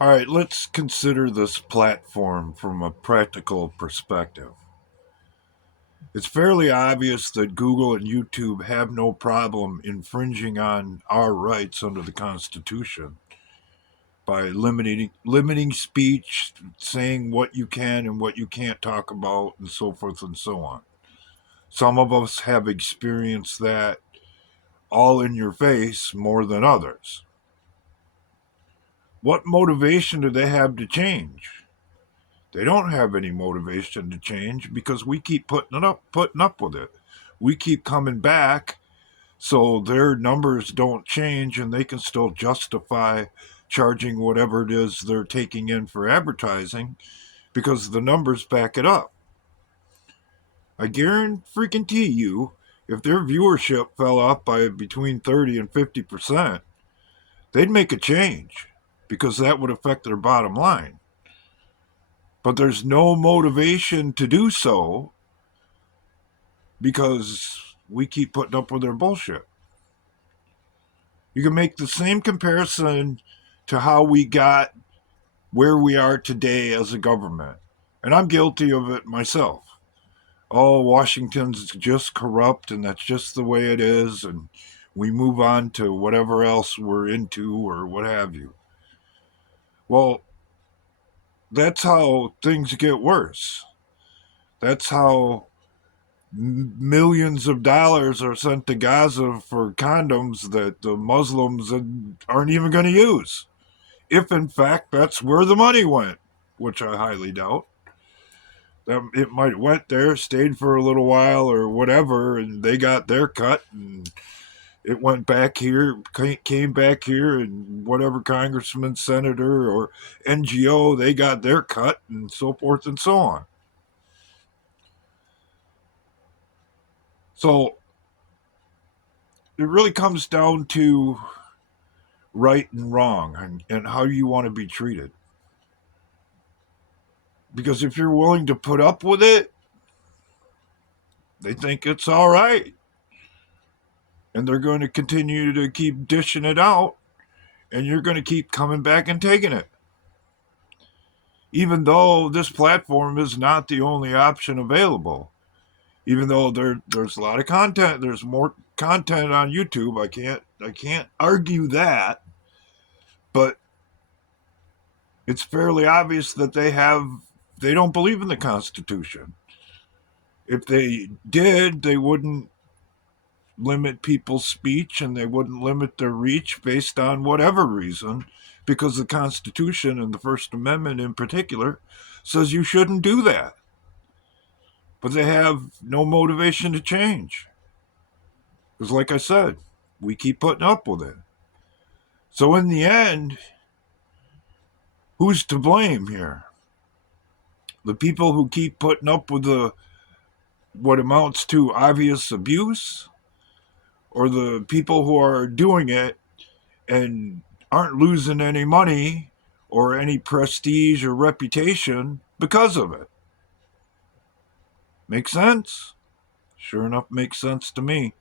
All right, let's consider this platform from a practical perspective. It's fairly obvious that Google and YouTube have no problem infringing on our rights under the Constitution by limiting speech, saying what you can and what you can't talk about, and so forth and so on. Some of us have experienced that all in your face more than others. What motivation do they have to change? They don't have any motivation to change because we keep putting up with it. We keep coming back, so their numbers don't change and they can still justify charging whatever it is they're taking in for advertising because the numbers back it up. I guarantee you, if their viewership fell off by between 30 and 50%, they'd make a change because that would affect their bottom line. But there's no motivation to do so because we keep putting up with their bullshit. You can make the same comparison to how we got where we are today as a government. And I'm guilty of it myself. Oh, Washington's just corrupt and that's just the way it is. And we move on to whatever else we're into or what have you. Well, that's how things get worse. That's how millions of dollars are sent to Gaza for condoms that the Muslims aren't even going to use. If in fact that's where the money went, which I highly doubt. That it might have went there, stayed for a little while or whatever, and they got their cut, and it went back here, came back here, and whatever congressman, senator, or NGO, they got their cut, and so forth and so on. So it really comes down to right and wrong and how you want to be treated. Because if you're willing to put up with it, they think it's all right. And they're going to continue to keep dishing it out, and you're going to keep coming back and taking it. Even though this platform is not the only option available, even though there's a lot of content, there's more content on YouTube. I can't argue that, but it's fairly obvious that they don't believe in the Constitution. If they did, they wouldn't limit people's speech and they wouldn't limit their reach based on whatever reason, because the Constitution and the First Amendment in particular says you shouldn't do that. But they have no motivation to change. Because, like I said, we keep putting up with it. So, in the end, who's to blame here? The people who keep putting up with the what amounts to obvious abuse, or the people who are doing it and aren't losing any money or any prestige or reputation because of it? Make sense? Sure enough, makes sense to me.